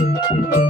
Música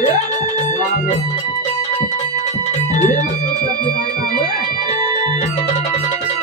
Yeah. Eu sou o campeão, não é?